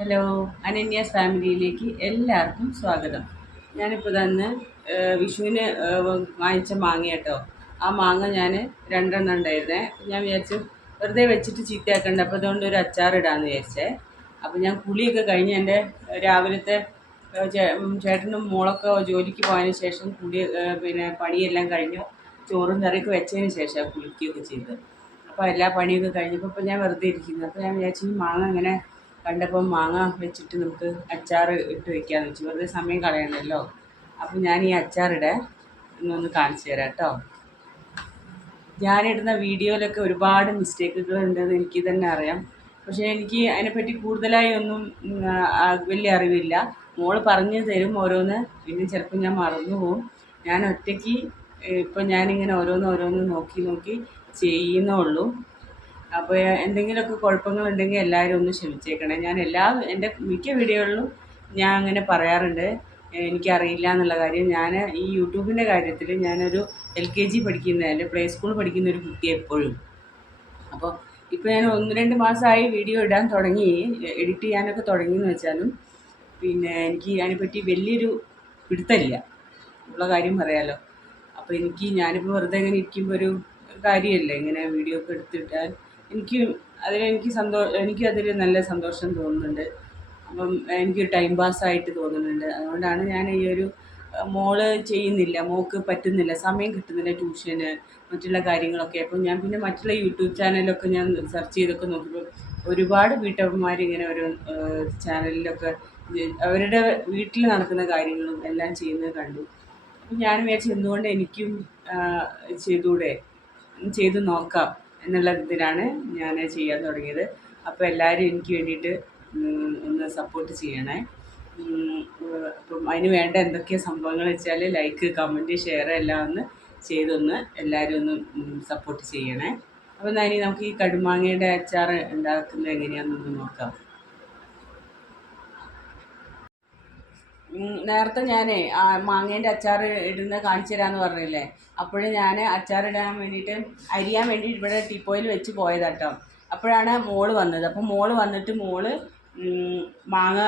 Hello, അനന്യാസ് ഫാമിലിയിലേക്ക് എല്ലാവർക്കും സ്വാഗതം. ഞാനിപ്പോൾ തന്നെ വിഷുവിന് വാങ്ങിച്ച മാങ്ങ കേട്ടോ. ആ മാങ്ങ ഞാൻ രണ്ടെണ്ണം ഉണ്ടായിരുന്നേ. ഞാൻ വിചാരിച്ചു വെറുതെ വെച്ചിട്ട് ചീത്തയാക്കണ്ട, അപ്പോൾ അതുകൊണ്ട് ഒരു അച്ചാറിടാമെന്ന് വിചാരിച്ചേ. അപ്പോൾ ഞാൻ കുളിയൊക്കെ കഴിഞ്ഞ് എൻ്റെ രാവിലത്തെ ചേട്ടനും മോളൊക്കെ ജോലിക്ക് പോയതിന് ശേഷം പിന്നെ പണിയെല്ലാം കഴിഞ്ഞു ചോറും കറിയൊക്കെ വെച്ചതിന് ശേഷം കുളിക്കുകയൊക്കെ ചെയ്തത്. അപ്പോൾ എല്ലാ പണിയൊക്കെ കഴിഞ്ഞപ്പോൾ ഇപ്പോൾ ഞാൻ വെറുതെ ഇരിക്കുന്നു. അപ്പോൾ ഞാൻ വിചാരിച്ചു ഈ മാങ്ങ ഇങ്ങനെ കണ്ടപ്പോൾ മാങ്ങ വെച്ചിട്ട് നമുക്ക് അച്ചാർ ഇട്ട് വെക്കാമെന്ന് വെച്ചു. വെറുതെ സമയം കളയണ്ടല്ലോ. അപ്പോൾ ഞാൻ ഈ അച്ചാറിടെ ഇന്നൊന്ന് കാണിച്ചു തരാം കേട്ടോ. ഞാനിടുന്ന വീഡിയോയിലൊക്കെ ഒരുപാട് മിസ്റ്റേക്കുകൾ ഉണ്ടെന്ന് എനിക്ക് തന്നെ അറിയാം. പക്ഷേ എനിക്ക് അതിനെപ്പറ്റി കൂടുതലായി ഒന്നും വലിയ അറിവില്ല. മോള് പറഞ്ഞു തരും ഓരോന്ന്. പിന്നെ ചിലപ്പോൾ ഞാൻ മറന്നു പോവും. ഞാൻ ഒറ്റയ്ക്ക് ഇപ്പം ഞാനിങ്ങനെ ഓരോന്ന് നോക്കി നോക്കി ചെയ്യുന്നുള്ളൂ. അപ്പോൾ എന്തെങ്കിലുമൊക്കെ കുഴപ്പങ്ങളുണ്ടെങ്കിൽ എല്ലാവരും ഒന്ന് ക്ഷമിച്ചേക്കണേ. ഞാൻ എൻ്റെ മിക്ക വീഡിയോകളിലും ഞാൻ അങ്ങനെ പറയാറുണ്ട്, എനിക്കറിയില്ല എന്നുള്ള കാര്യം. ഞാൻ ഈ യൂട്യൂബിൻ്റെ കാര്യത്തിൽ ഞാനൊരു LKG പഠിക്കുന്ന, എൻ്റെ പ്ലേ സ്കൂൾ പഠിക്കുന്ന ഒരു കുട്ടിയെ എപ്പോഴും. അപ്പോൾ ഇപ്പോൾ ഞാൻ 1-2 മാസമായി വീഡിയോ ഇടാൻ തുടങ്ങി, എഡിറ്റ് ചെയ്യാനൊക്കെ തുടങ്ങിയെന്ന് വെച്ചാലും പിന്നെ എനിക്ക് അതിനെപ്പറ്റി വലിയൊരു പിടുത്തമില്ല ഉള്ള കാര്യം പറയാമല്ലോ. അപ്പോൾ ഞാനിപ്പോൾ വെറുതെ ഇങ്ങനെ ഇരിക്കുമ്പോൾ ഒരു കാര്യമല്ലേ ഇങ്ങനെ വീഡിയോ ഒക്കെ എടുത്തിട്ടാൽ എനിക്ക് എനിക്കതിൽ നല്ല സന്തോഷം തോന്നുന്നുണ്ട്. അപ്പം എനിക്കൊരു ടൈം പാസ്സായിട്ട് തോന്നുന്നുണ്ട്. അതുകൊണ്ടാണ് ഞാൻ ഈ ഒരു മോള് ചെയ്യുന്നില്ല, മോൾക്ക് പറ്റുന്നില്ല, സമയം കിട്ടുന്നില്ല, ട്യൂഷന് മറ്റുള്ള കാര്യങ്ങളൊക്കെ. അപ്പം ഞാൻ പിന്നെ മറ്റുള്ള യൂട്യൂബ് ചാനലൊക്കെ ഞാൻ സെർച്ച് ചെയ്തൊക്കെ നോക്കുമ്പോൾ ഒരുപാട് വീട്ടമ്മമാരിങ്ങനെ ഒരു ചാനലിലൊക്കെ അവരുടെ വീട്ടിൽ നടക്കുന്ന കാര്യങ്ങളും എല്ലാം ചെയ്യുന്നത് കണ്ടു. അപ്പം ഞാൻ വിചാരിച്ചു എന്തുകൊണ്ട് എനിക്കും ചെയ്തുകൂടെ, ചെയ്ത് നോക്കാം എന്നുള്ള ഇതിലാണ് ഞാൻ ചെയ്യാൻ തുടങ്ങിയത്. അപ്പോൾ എല്ലാവരും എനിക്ക് വേണ്ടിയിട്ട് ഒന്ന് സപ്പോർട്ട് ചെയ്യണേ. അപ്പം അതിന് വേണ്ട എന്തൊക്കെ സംഭവങ്ങൾ വെച്ചാൽ ലൈക്ക്, കമൻറ്റ്, ഷെയർ എല്ലാം ഒന്ന് ചെയ്തൊന്ന് എല്ലാവരും ഒന്ന് സപ്പോർട്ട് ചെയ്യണേ. അപ്പോൾ എന്നാൽ ഇനി നമുക്ക് ഈ കടുമാങ്ങയുടെ അച്ചാർ ഉണ്ടാക്കുന്നത് എങ്ങനെയാണെന്നൊന്ന് നോക്കാം. നേരത്തെ ഞാനേ മാങ്ങേൻ്റെ അച്ചാർ ഇടുന്ന കാണിച്ചു തരാമെന്ന് പറഞ്ഞില്ലേ. അപ്പോഴും ഞാൻ അച്ചാറിടാൻ വേണ്ടിയിട്ട് അരിയാൻ വേണ്ടി ഇവിടെ ടീപ്പോയിൽ വെച്ച് പോയതാട്ടോ. അപ്പോഴാണ് മോള് വന്നത്. അപ്പോൾ മോള് വന്നിട്ട് മാങ്ങ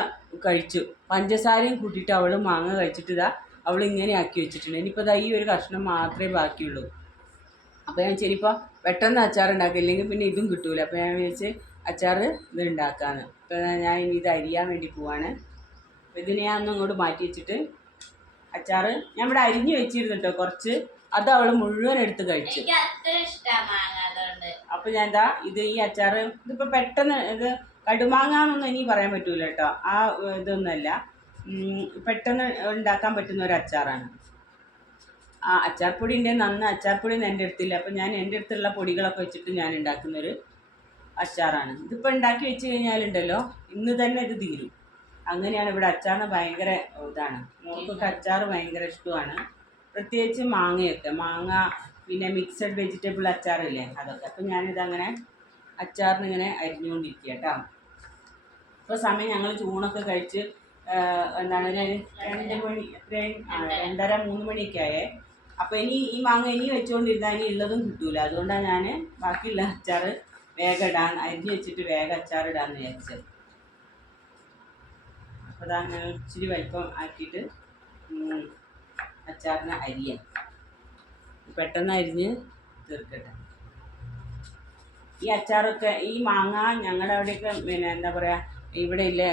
കഴിച്ചു. പഞ്ചസാരയും കൂട്ടിയിട്ട് അവൾ മാങ്ങ കഴിച്ചിട്ട് അവൾ ഇങ്ങനെ ആക്കി വെച്ചിട്ടുണ്ട്. ഇനിയിപ്പോൾ ഈ ഒരു കഷ്ണം മാത്രമേ ബാക്കിയുള്ളൂ. അപ്പോൾ ഞാൻ ശരിപ്പോൾ പെട്ടെന്ന് അച്ചാർ ഉണ്ടാക്കുക, ഇല്ലെങ്കിൽ പിന്നെ ഇതും കിട്ടൂല. അപ്പോൾ ഞാൻ വിചാരിച്ച് അച്ചാർ ഇത് ഉണ്ടാക്കാമെന്ന്. അപ്പോൾ ഞാൻ ഇനി ഇത് അരിയാൻ വേണ്ടി പോവാണ്. ഇതിനെ ഞാൻ ഒന്ന് അങ്ങോട്ട് മാറ്റി വെച്ചിട്ട് അച്ചാർ ഞാൻ ഇവിടെ അരിഞ്ഞ് വെച്ചിരുന്നു കേട്ടോ കുറച്ച്. അത് അവൾ മുഴുവൻ എടുത്ത് കഴിച്ചു. അപ്പോൾ ഞാൻ ഈ അച്ചാർ ഇതിപ്പോൾ പെട്ടെന്ന് ഇത് കടുമാങ്ങാന്നൊന്നും ഇനി പറയാൻ പറ്റൂല കേട്ടോ. ആ ഇതൊന്നുമല്ല, പെട്ടെന്ന് ഉണ്ടാക്കാൻ പറ്റുന്ന ഒരു അച്ചാറാണ്. ആ അച്ചാർപ്പൊടി ഉണ്ടെങ്കിൽ നന്ന അച്ചാർപ്പൊടിയൊന്നും എൻ്റെ അടുത്തില്ല. അപ്പോൾ ഞാൻ എൻ്റെ അടുത്തുള്ള പൊടികളൊക്കെ വെച്ചിട്ട് ഞാൻ ഉണ്ടാക്കുന്നൊരു അച്ചാറാണ്. ഇതിപ്പോൾ ഉണ്ടാക്കി വെച്ച് കഴിഞ്ഞാലുണ്ടല്ലോ ഇന്ന് തന്നെ ഇത് തീരും. അങ്ങനെയാണ് ഇവിടെ അച്ചാറിന് ഭയങ്കര ഇതാണ്. മോൾക്കൊക്കെ അച്ചാർ ഭയങ്കര ഇഷ്ടമാണ്. പ്രത്യേകിച്ച് മാങ്ങ പിന്നെ മിക്സഡ് വെജിറ്റബിൾ അച്ചാറില്ലേ അതൊക്കെ. അപ്പം ഞാനിതങ്ങനെ അച്ചാറിനിങ്ങനെ അരിഞ്ഞുകൊണ്ടിരിക്കുക കേട്ടോ. ഇപ്പോൾ സമയം ഞങ്ങൾ ചൂണൊക്കെ കഴിച്ച് എന്താണ് 2 മണി 2:30-3 മണിയൊക്കെ ആയേ. അപ്പോൾ ഈ മാങ്ങ വെച്ചുകൊണ്ടിരുന്നാൽ ഇനി ഉള്ളതും കിട്ടൂല. അതുകൊണ്ടാണ് ഞാൻ ബാക്കിയുള്ള അച്ചാർ വേഗം അരിഞ്ഞ് വെച്ചിട്ട് വേഗം അച്ചാറിടാമെന്ന് വിചാരിച്ചത്. അപ്പോൾ ഞാൻ ഇച്ചിരി വലിപ്പം ആക്കിയിട്ട് അച്ചാറിന് അരിയാം. പെട്ടെന്ന് അരിഞ്ഞ് തീർക്കട്ടെ. ഈ അച്ചാറൊക്കെ ഈ മാങ്ങ ഞങ്ങളുടെ അവിടെയൊക്കെ പിന്നെ എന്താ പറയുക, ഇവിടെ ഇല്ലേ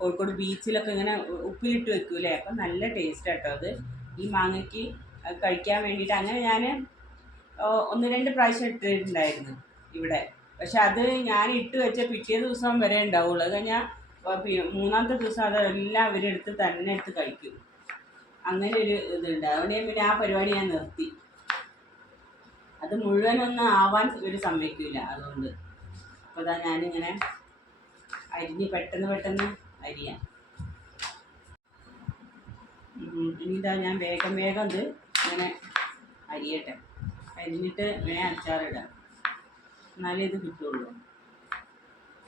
കോഴിക്കോട് ബീച്ചിലൊക്കെ ഇങ്ങനെ ഉപ്പിലിട്ട് വെക്കൂലേ. അപ്പം നല്ല ടേസ്റ്റ് കേട്ടോ അത്. ഈ മാങ്ങയ്ക്ക് കഴിക്കാൻ വേണ്ടിയിട്ട് അങ്ങനെ ഞാൻ 1-2 പ്രാവശ്യം ഇട്ടിട്ടുണ്ടായിരുന്നു ഇവിടെ. പക്ഷെ അത് ഞാൻ ഇട്ട് വെച്ച പിറ്റേ ദിവസം വരെ ഉണ്ടാവുള്ളൂ. അത് കഴിഞ്ഞാൽ 3-ാമത്തെ ദിവസം അതെല്ലാം അവരെടുത്ത് തന്നെ എടുത്ത് കഴിക്കും. അങ്ങനെ ഒരു ഇതുണ്ട്. അതുകൊണ്ട് ഞാൻ പിന്നെ ആ പരിപാടി ഞാൻ നിർത്തി. അത് മുഴുവനൊന്നും ആവാൻ ഇവർ സമ്മതിക്കില്ല. അതുകൊണ്ട് അപ്പോൾ ഞാനിങ്ങനെ അരിഞ്ഞ് പെട്ടെന്ന് അരിയാം. ഇനി ഞാൻ വേഗം ഇത് ഇങ്ങനെ അരിയട്ടെ. അരിഞ്ഞിട്ട് വേഗം അച്ചാറിടാം, എന്നാലേ ഇത് കിട്ടുള്ളൂ.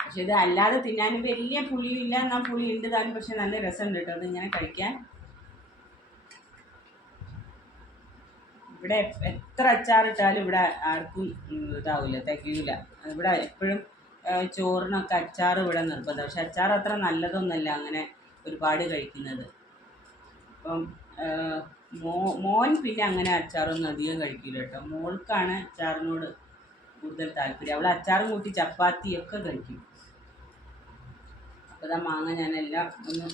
പക്ഷെ ഇത് അല്ലാതെ തിന്നാനും വലിയ പുളിയില്ല, എന്നാൽ പുളി ഉണ്ട് താനും. പക്ഷെ നല്ല രസമുണ്ട് കേട്ടോ അതിങ്ങനെ കഴിക്കാൻ. ഇവിടെ എത്ര അച്ചാറിട്ടാലും ഇവിടെ ആർക്കും ഇതാവില്ല, തികയില്ല. ഇവിടെ എപ്പോഴും ചോറിനൊക്കെ അച്ചാർ ഇവിടെ നിർബന്ധം. പക്ഷെ അച്ചാർ അത്ര നല്ലതൊന്നുമല്ല അങ്ങനെ ഒരുപാട് കഴിക്കുന്നത്. അപ്പം മോൻ പിന്നെ അങ്ങനെ അച്ചാറൊന്നും അധികം കഴിക്കില്ല കേട്ടോ. മോൾക്കാണ് അച്ചാറിനോട് കൂടുതൽ താല്പര്യം. അവൾ അച്ചാറും കൂട്ടി ചപ്പാത്തിയൊക്കെ കഴിക്കും. അപ്പോൾ മാങ്ങ ഞാനെല്ലാം ഒന്ന്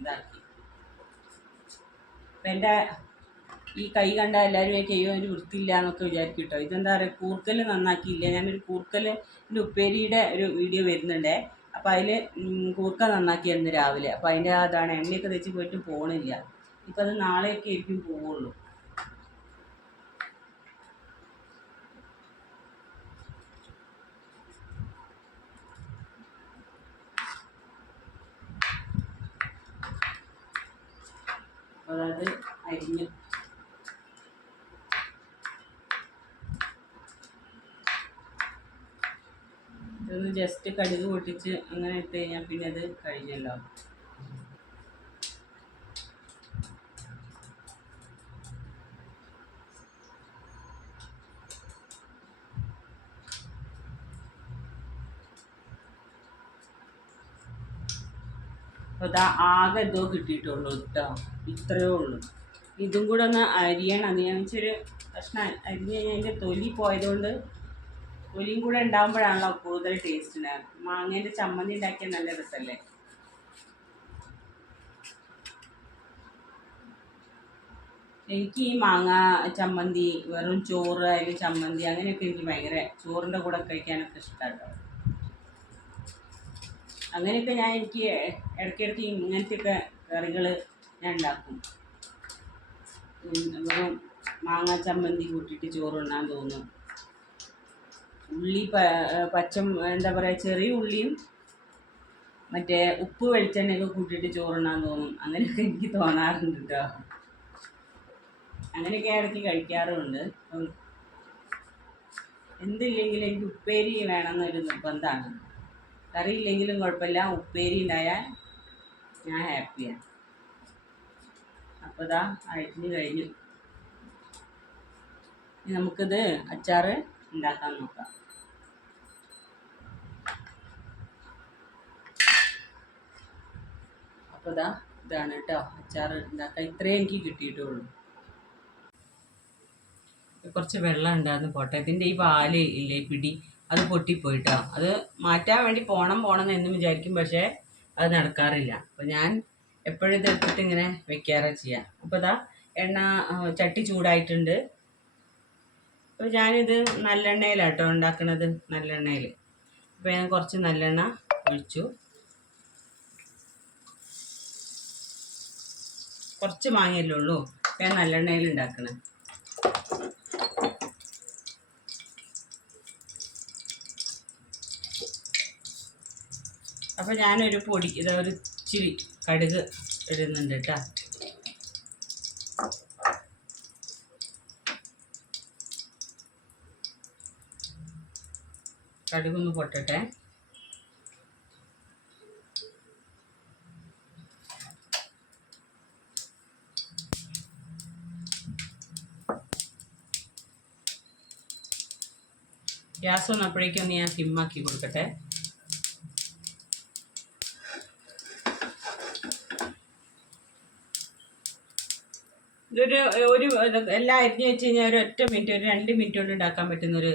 ഇതാക്കി. അപ്പം എൻ്റെ ഈ കൈ കണ്ട എല്ലാവരും ചെയ്യോ ഒരു വൃത്തിയില്ല എന്നൊക്കെ വിചാരിക്കും കേട്ടോ. ഇതെന്താ പറയുക, കൂർക്കൽ നന്നാക്കിയില്ല. ഞാനൊരു കൂർക്കലിൻ്റെ ഉപ്പേരിയുടെ ഒരു വീഡിയോ വരുന്നുണ്ടേ. അപ്പോൾ അതിൽ കൂർക്ക നന്നാക്കിയായിരുന്നു രാവിലെ. അപ്പോൾ അതിൻ്റെ അതാണ് എണ്ണയൊക്കെ തെച്ച് പോയിട്ട് പോകണില്ല. ഇപ്പം അത് നാളെയൊക്കെ ആയിരിക്കും പോവുള്ളൂ. അപ്പോൾ അത് അരിഞ്ഞു. ഇതൊന്ന് ജസ്റ്റ് കടുക് പൊട്ടിച്ച് അങ്ങനെ ഇട്ട് കഴിഞ്ഞാൽ പിന്നെ അത് കഴിഞ്ഞല്ലോ. അപ്പോൾ ഇതാ ആകെ എന്തോ കിട്ടിയിട്ടുള്ളൂ കേട്ടോ. ഇത്രയേ ഉള്ളൂ. ഇതും കൂടെ ഒന്ന് അരിയണം. അത് ഞാൻ വെച്ചൊരു കഷ്ണം അരിഞ്ഞ് കഴിഞ്ഞാൽ അതിൻ്റെ തൊലി പോയതുകൊണ്ട്, തൊലിയും കൂടെ ഉണ്ടാകുമ്പോഴാണല്ലോ കൂടുതൽ ടേസ്റ്റ് ഉണ്ടാകും. മാങ്ങേൻ്റെ ചമ്മന്തി ഉണ്ടാക്കിയാൽ നല്ല രസമല്ലേ. എനിക്ക് ഈ മാങ്ങ ചമ്മന്തി, വെറും ചോറ് അതിൽ ചമ്മന്തി അങ്ങനെയൊക്കെ എനിക്ക് ഭയങ്കര ചോറിൻ്റെ കൂടെ കഴിക്കാനൊക്കെ ഇഷ്ടമാണ് കേട്ടോ. അങ്ങനെയൊക്കെ എനിക്ക് ഇടയ്ക്കിടയ്ക്ക് ഇങ്ങനത്തെയൊക്കെ കറികൾ ഞാൻ ഉണ്ടാക്കും. വെറും മാങ്ങ ചമ്മന്തി കൂട്ടിയിട്ട് ചോറുണ്ണാൻ തോന്നും. ഉള്ളി എന്താ പറയുക, ചെറിയ ഉള്ളിയും മറ്റേ ഉപ്പ് വെളിച്ചെണ്ണയൊക്കെ കൂട്ടിയിട്ട് ചോറുണ്ണാൻ തോന്നും. അങ്ങനെയൊക്കെ എനിക്ക് തോന്നാറുണ്ട് കേട്ടോ. അങ്ങനെയൊക്കെ ഇടയ്ക്ക് കഴിക്കാറുമുണ്ട്. എന്തില്ലെങ്കിലും എനിക്ക് ഉപ്പേരി വേണമെന്നൊരു നിർബന്ധമാണ്. കറി ഇല്ലെങ്കിലും കുഴപ്പമില്ല, ഉപ്പേരി ഉണ്ടായാൽ ഞാൻ ഹാപ്പിയാണ്. അപ്പോൾ ഇതാ അരിഞ്ഞ് കഴിഞ്ഞു. ഇനി നമുക്കിത് അച്ചാർ ഉണ്ടാക്കാൻ നോക്കാം. അപ്പോൾ ഇതാണ് കേട്ടോ അച്ചാർ ഉണ്ടാക്കാൻ. ഇത്രയും എനിക്ക് കിട്ടിയിട്ടുള്ളൂ. കുറച്ച് വെള്ളം ഉണ്ടായിരുന്നു പോട്ടെ. ഇതിൻ്റെ ഈ പാല് ഇല്ലേ പിടി, അത് പൊട്ടിപ്പോയിട്ടോ. അത് മാറ്റാൻ വേണ്ടി പോണം എന്നും വിചാരിക്കും, പക്ഷേ അത് നടക്കാറില്ല. അപ്പോൾ ഞാൻ എപ്പോഴും ഇതെടുത്തിട്ട് ഇങ്ങനെ വെക്കാറാ ചെയ്യാം. അപ്പോൾ എണ്ണ ചട്ടി ചൂടായിട്ടുണ്ട്. അപ്പോൾ ഞാനിത് നല്ലെണ്ണയിലാട്ടോ ഉണ്ടാക്കുന്നത്, നല്ലെണ്ണയിൽ. അപ്പോൾ ഞാൻ കുറച്ച് നല്ലെണ്ണ ഒഴിച്ചു. കുറച്ച് മാങ്ങയല്ലേ ഉള്ളൂ, ഞാൻ നല്ലെണ്ണയിൽ ഉണ്ടാക്കണം. അപ്പോൾ ഞാനൊരു പൊടി ഒരു ഇച്ചിരി കടുക് ഇടുന്നുണ്ട് കേട്ടോ. കടുകൊന്ന് പൊട്ടട്ടെ. ഗ്യാസ് വന്നപ്പോഴേക്കൊന്ന് ഞാൻ സിമ്മാക്കി കൊടുക്കട്ടെ. ഇതൊരു എല്ലാം അരിഞ്ഞ് വെച്ച് കഴിഞ്ഞാൽ ഒരു 1 മിനിറ്റ്, ഒരു 2 മിനിറ്റ് കൊണ്ട് ഉണ്ടാക്കാൻ പറ്റുന്നൊരു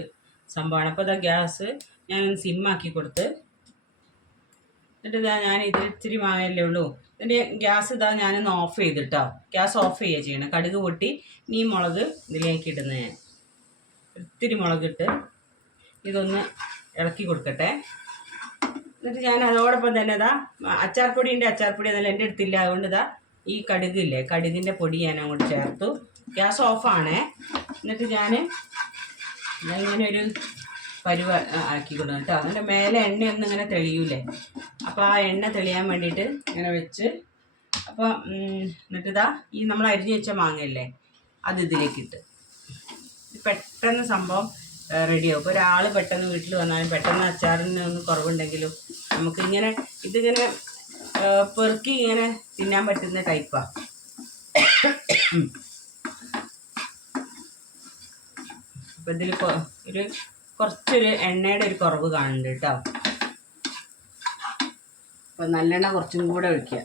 സംഭവമാണ്. അപ്പോൾ ഗ്യാസ് ഞാനൊന്ന് സിമ്മാക്കി കൊടുത്ത്, എന്നിട്ട് ഞാൻ ഇതിൽ ഇത്തിരി മാങ്ങയല്ലേ ഉള്ളൂ. ഇതിൻ്റെ ഗ്യാസ് ഞാനൊന്ന് ഓഫ് ചെയ്തിട്ടോ. ഗ്യാസ് ഓഫ് ചെയ്യുക ചെയ്യണം. കടുക് പൊട്ടി ഈ മുളക് ഇതിലേക്ക് ഇടുന്നത്. ഞാൻ ഒത്തിരി മുളകിട്ട് ഇതൊന്ന് ഇളക്കി കൊടുക്കട്ടെ. എന്നിട്ട് ഞാൻ അതോടൊപ്പം തന്നെ അച്ചാർപ്പൊടി എന്നല്ല എൻ്റെ അടുത്തില്ല. അതുകൊണ്ട് ഈ കടുകില്ലേ, കടുകിൻ്റെ പൊടി ഞാൻ അങ്ങോട്ട് ചേർത്തു. ഗ്യാസ് ഓഫാണേ. എന്നിട്ട് ഞാൻ ഇങ്ങനെ ഒരു പരുവ ആക്കി കൊടുക്കും കേട്ടോ. അതിൻ്റെ മേലെ എണ്ണയൊന്നും ഇങ്ങനെ തെളിയൂലേ. അപ്പോൾ ആ എണ്ണ തെളിയാൻ വേണ്ടിയിട്ട് ഇങ്ങനെ വെച്ച്, അപ്പോൾ എന്നിട്ട് ഈ നമ്മൾ അരിഞ്ഞ് വെച്ച മാങ്ങയല്ലേ അത് ഇതിലേക്കിട്ട് പെട്ടെന്ന് സംഭവം റെഡിയാവും. ഇപ്പോൾ ഒരാൾ പെട്ടെന്ന് വീട്ടിൽ വന്നാലും പെട്ടെന്ന് അച്ചാറിന് ഒന്ന് കുറവുണ്ടെങ്കിലും നമുക്കിങ്ങനെ ഇതിങ്ങനെ പെറുക്കി ഇങ്ങനെ തിന്നാൻ പറ്റുന്ന ടൈപ്പാണ്. അപ്പോൾ ഇതിൽ കുറച്ചൊരു എണ്ണയുടെ ഒരു കുറവ് കാണുന്നുണ്ട് കേട്ടോ. അപ്പോൾ നല്ലെണ്ണ കുറച്ചും കൂടെ ഒഴിക്കുക.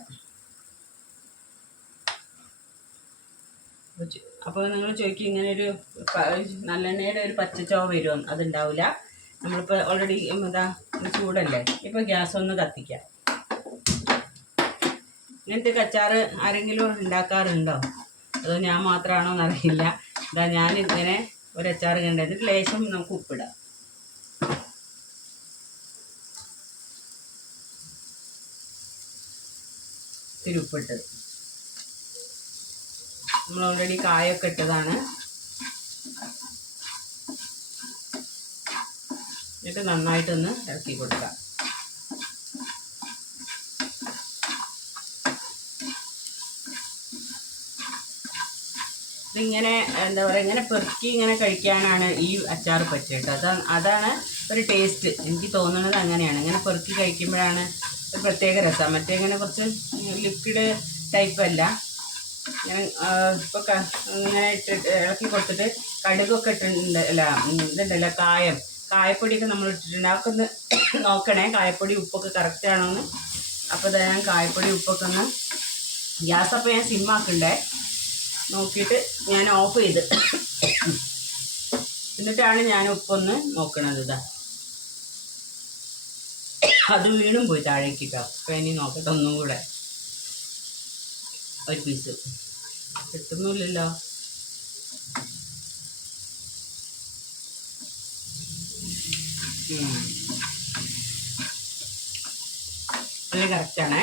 അപ്പോൾ നിങ്ങൾ ചോദിക്കും ഇങ്ങനെ ഒരു നല്ലെണ്ണയുടെ ഒരു പച്ചച്ചോവ വരുമോ? അതുണ്ടാവില്ല. നമ്മളിപ്പോൾ ഓൾറെഡി എന്താ ചൂടല്ലേ. ഇപ്പോൾ ഗ്യാസ് ഒന്ന് കത്തിക്കാം. ഇങ്ങനത്തെ അച്ചാർ ആരെങ്കിലും ഉണ്ടാക്കാറുണ്ടോ? അതോ ഞാൻ മാത്രമാണോ എന്നറിയില്ല. ഇതാ ഞാനിങ്ങനെ ഒരു അച്ചാർ കണ്ടത്. ലേശം നമുക്ക് ഉപ്പിടാം. ഇത്തിരി ഉപ്പിട്ട് നമ്മൾ ഓൾറെഡി കായൊക്കെ ഇട്ടതാണ്. എന്നിട്ട് നന്നായിട്ടൊന്ന് ഇറക്കി കൊടുക്കാം. ഇതിങ്ങനെ എന്താ പറയുക, ഇങ്ങനെ പെറുക്കി ഇങ്ങനെ കഴിക്കാനാണ് ഈ അച്ചാർ പറ്റുക കേട്ടോ. അതാണ് ഒരു ടേസ്റ്റ്. എനിക്ക് തോന്നുന്നത് അങ്ങനെയാണ്. ഇങ്ങനെ പെറുക്കി കഴിക്കുമ്പോഴാണ് ഒരു പ്രത്യേക രസം. മറ്റേ ഇങ്ങനെ കുറച്ച് ലിക്വിഡ് ടൈപ്പല്ല. ഇങ്ങനെ ഇപ്പോൾ ഇങ്ങനെ ഇട്ടിട്ട് ഇളക്കി കൊടുത്തിട്ട് കടുകൊക്കെ ഇട്ടിട്ടുണ്ട്. അല്ല ഇതുണ്ടല്ലോ കായപ്പൊടിയൊക്കെ നമ്മൾ ഇട്ടിട്ടുണ്ട്. അതൊക്കെ ഒന്ന് നോക്കണേ, കായപ്പൊടി ഉപ്പൊക്കെ കറക്റ്റ് ആണോന്ന്. അപ്പോൾ ഞാൻ കായപ്പൊടി ഉപ്പൊക്കെ ഒന്ന് ഗ്യാസപ്പോൾ ഞാൻ സിമ്മാക്കണ്ടേ നോക്കിയിട്ട് ഞാൻ ഓഫ് ചെയ്ത് എന്നിട്ടാണ് ഞാൻ ഉപ്പൊന്ന് നോക്കണത്. ഇതാ അത് വീണും പോയി താഴേക്ക് കേട്ടോ. അപ്പോൾ ഇനി നോക്കട്ടെ ഒന്നും കൂടെ. ഒരു പീസ് കിട്ടുന്നില്ലല്ലോ. അത് കറക്റ്റാണേ.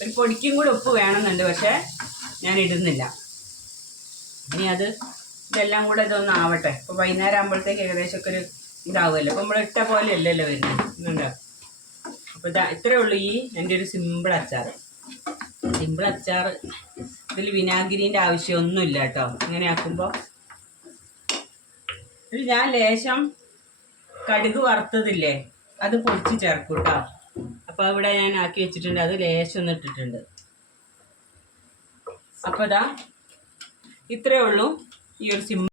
ഒരു പൊടിക്കും കൂടെ ഉപ്പ് വേണമെന്നുണ്ട്, പക്ഷേ ഞാൻ ഇടുന്നില്ല. ഇനി ഇതെല്ലാം കൂടെ ഇതൊന്നും ആവട്ടെ. ഇപ്പോൾ വൈകുന്നേരം ആകുമ്പോഴത്തേക്ക് ഏകദേശമൊക്കെ ഒരു ഇതാവുമല്ലോ. അപ്പോൾ നമ്മൾ ഇട്ട പോലെ അല്ലല്ലോ വരുന്നത്. ഇന്നുണ്ടോ? അപ്പോൾ ഇത്രയേ ഉള്ളൂ എൻ്റെ ഒരു സിമ്പിൾ അച്ചാർ. ഇതിൽ വിനാഗിരീൻ്റെ ആവശ്യമൊന്നുമില്ല കേട്ടോ. ഇങ്ങനെ ആക്കുമ്പോൾ ഇതിൽ ഞാൻ ലേശം കടുക് വറുത്തതില്ലേ അത് പൊടിച്ച് ചേർക്കും കേട്ടോ. അപ്പോൾ ഇവിടെ ഞാൻ ആക്കി വെച്ചിട്ടുണ്ട്. അത് ലേശം ഒന്ന് ഇട്ടിട്ടുണ്ട്. അപ്പോൾ ഇത്രയേ ഉള്ളൂ ഈ ഒരു